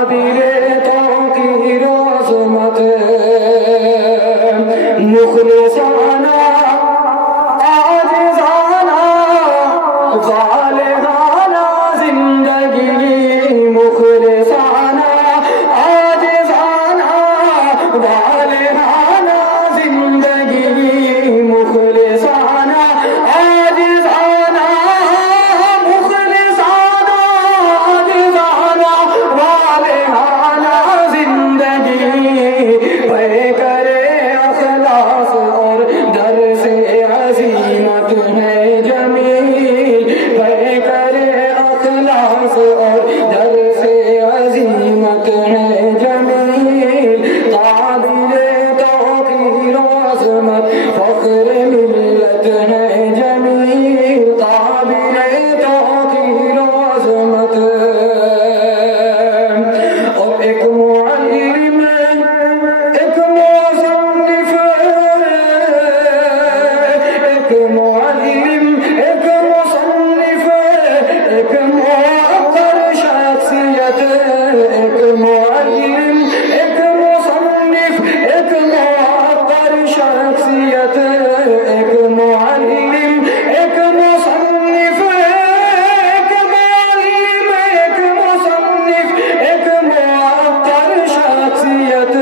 قابل توقیر و عظمت مخلصانہ عاجزانہ غالبانہ زندگی مخلصانہ عاجزانہ غالبانہ زندگی مخلصانہ عاجزانہ مخلصانہ عاجزانہ غالبانہ زندگی پے کرے اخلاص اور در سے عظیمت ہے جمیل پے کرے اخلاص اور در سے عظیمت ہے جمیل قابل توقیر و عظمت فخر ملت ہے جمیل قابل توقیر و عظمت اور ایک معلم ایک مصنف ایک معلم ایک مصنف ایک معطر شخصیت ایک معلم ایک مصنف ایک معطر شخصیت ایک معلم ایک مصنف ایک معلم ایک مصنف ایک معطر شخصیت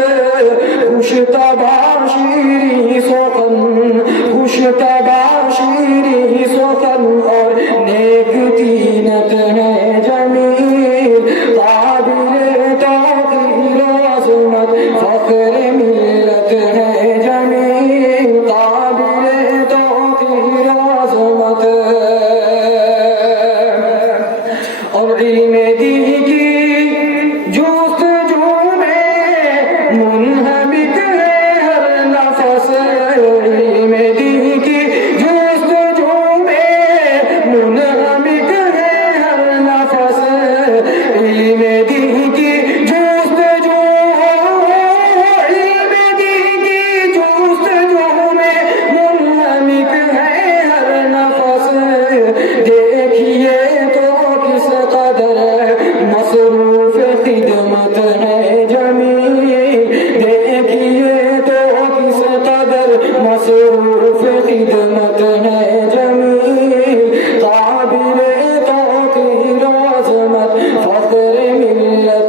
خوش تباشیری سخن خوش تباشیری سخن اور نیک تینت ہے جمیل قابل توقیر و عظمت فخر ملت ہے جمیل قابل توقیر و عظمت اور علم دین کی جستجو میں منہمک ہے ہر نفس علم دین کی جستجو میں منہمک ہے ہر نفس علم دین کی جستجو علم دین کی جستجو میں منہمک ہے ہر نفس دیکھیے تو کس قدر مصروف خدمت ہے جمیل دیکھیے تو کس قدر مصروف خدمت ہے جمیل قابل توقیر و عظمت فخر ملت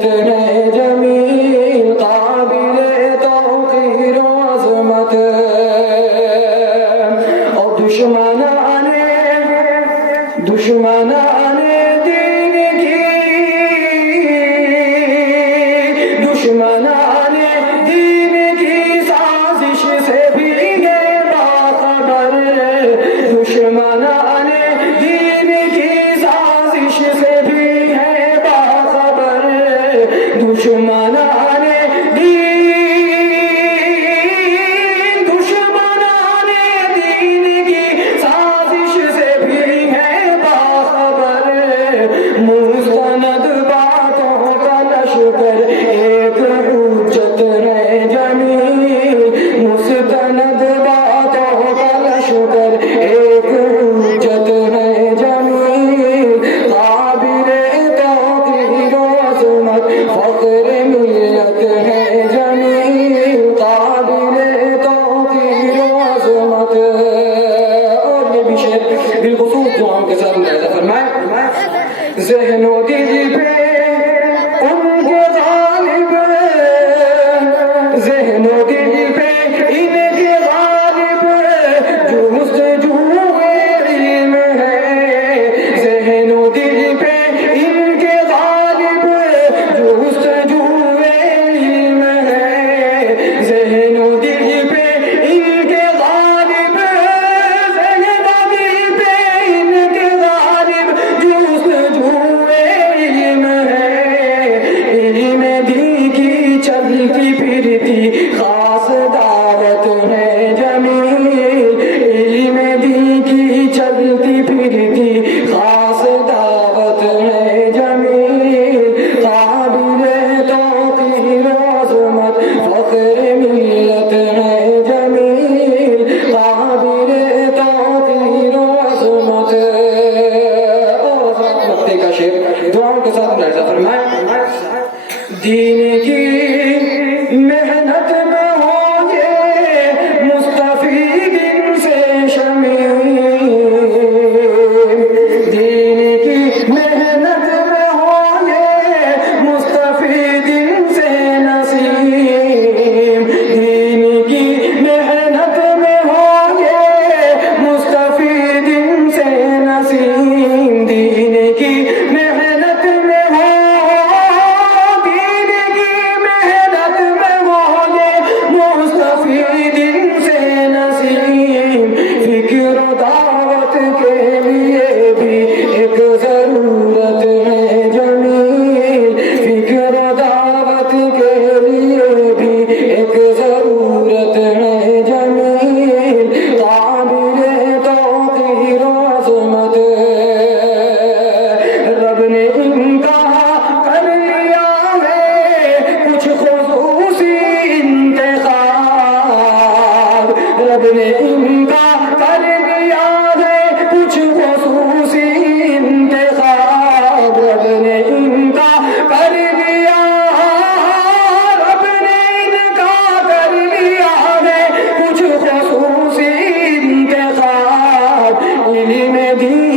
دین کی محنت میں ہو یہ مستفید ان سے شمیم، دین کی محنت میں ہو یہ مستفید ان سے نصیم، دین کی محنت میں ہو یہ مستفید ان سے نصیم، دین کی محنت میں ہو، دین کی محنت میں ہو یہ مستفید ان سے نصیم، فکر و دعوت کے لیے بھی ایک ضرورت ہے جمیل، فکر و دعوت کے لیے بھی ایک ضرورت ہے جمیل، قابل توقیر و عظمت رب نے ان کا کر لیا ہے کچھ خصوصی انتخاب، رب نے ان کا کر لیا ہے کچھ خصوصی انتخاب، رب نے ان کا کر لیا، رب نے ان کا کر لیا ہے کچھ خصوصی انتخاب، علم دین